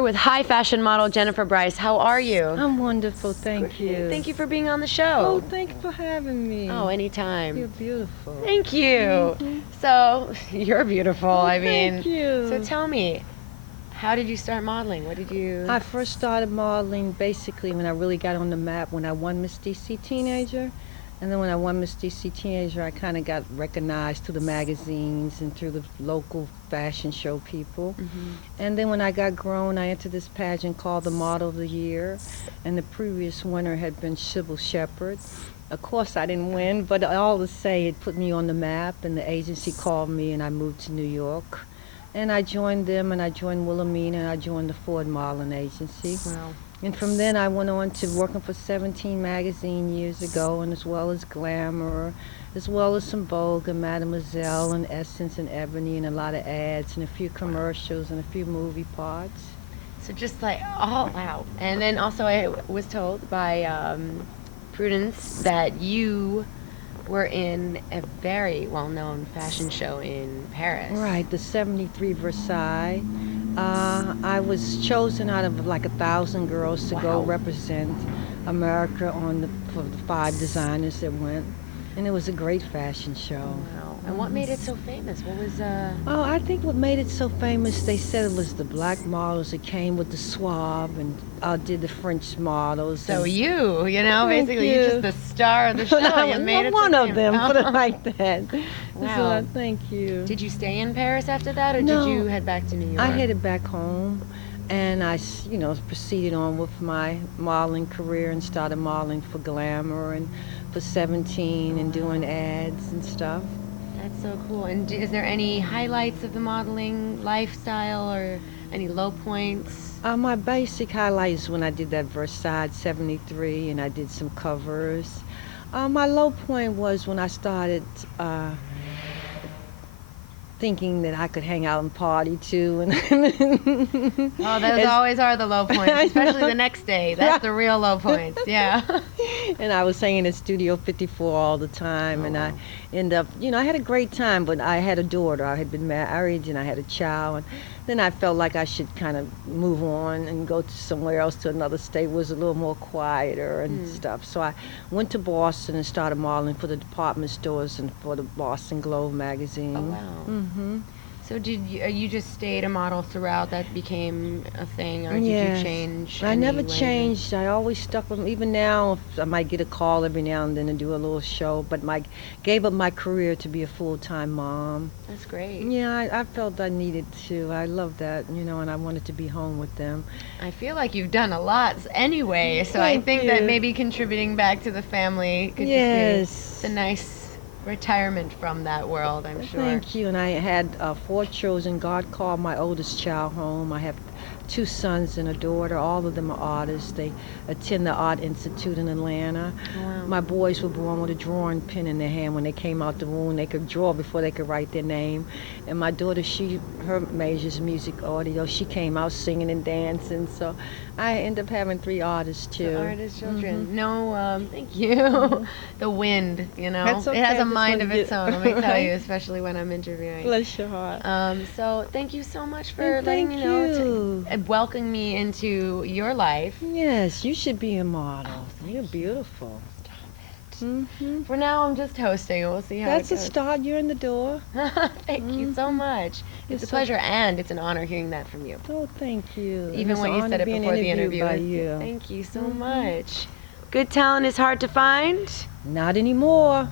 here with high fashion model Jennifer Brice. How are you? I'm wonderful, thank you. Thank you for being on the show. Oh, thank you for having me. Oh, anytime. You're beautiful. Thank you. So, you're beautiful, I mean. Thank you. So tell me, how did you start modeling? What did you... I first started modeling basically when I really got on the map when I won Miss DC Teenager. And then when I won Miss DC Teenager, I kind of got recognized through the magazines and through the local fashion show people. And then when I got grown, I entered this pageant called the Model of the Year. And the previous winner had been Sybil Shepherd. Of course, I didn't win, but all to say, it put me on the map. And the agency called me, and I moved to New York. And I joined them, and I joined Wilhelmina, and I joined the Ford Modeling Agency. Wow. And from then I went on to working for 17 magazine years ago, and as well as Glamour, as well as some Vogue and Mademoiselle and Essence and Ebony and a lot of ads and a few commercials and a few movie parts. So just like all out. And then also I was told by Prudence that you were in a very well-known fashion show in Paris. Right, the 73 Versailles. I was chosen out of like 1,000 girls to go represent America for the 5 designers that went, and it was a great fashion show. Wow. And what made it so famous? What was Oh, I think what made it so famous, they said it was the black models that came with the swab and did the French models. So you know, Thank basically you. you're just the star of the show. You made it one so of them, famous. put it like that. Wow. So, thank you. Did you stay in Paris after that, or No, did you head back to New York? I headed back home, and I, proceeded on with my modeling career and started modeling for Glamour and for 17 and doing ads and stuff. That's so cool. And is there any highlights of the modeling lifestyle or any low points? My basic highlights when I did that Versailles 73 and I did some covers. My low point was when I started thinking that I could hang out and party too. Oh, those always are the low points, especially the next day. That's the real low points, yeah. And I was hanging at Studio 54 all the time, and I ended up, I had a great time, but I had a daughter. I had been married, and I had a child, and then I felt like I should kind of move on and go to somewhere else, to another state where it was a little more quieter and stuff. So I went to Boston and started modeling for the department stores and for the Boston Globe magazine. Oh, wow. So did you just stayed a model throughout? That became a thing, or did you change? I never changed. I always stuck with them. Even now, I might get a call every now and then to do a little show, but gave up my career to be a full-time mom. That's great. Yeah, I felt I needed to. I love that, and I wanted to be home with them. I feel like you've done a lot anyway, so I think that maybe contributing back to the family could just be a nice retirement from that world, I'm sure. Thank you. And I had 4 children. God called my oldest child home. I have 2 sons and a daughter. All of them are artists. They attend the Art Institute in Atlanta. Wow. My boys were born with a drawing pen in their hand. When they came out the womb, they could draw before they could write their name. And my daughter, her major is music audio. She came out singing and dancing. So I ended up having 3 artists too. Artist children. No, thank you. The wind, That's okay. It has a mind of its own, let me tell you, Right. especially when I'm interviewing. Bless your heart. So thank you so much for And letting me thank know, you. and welcoming me into your life. Yes, you should be a model. You're beautiful. For now, I'm just hosting, and we'll see how That's it a goes. start. You're in the door. Thank you so much. It's a pleasure, and it's an honor hearing that from you. Oh, thank you. Even It's when an you honor said it being before the interviewed interview. by you. Thank you so much. Good talent is hard to find. Not anymore.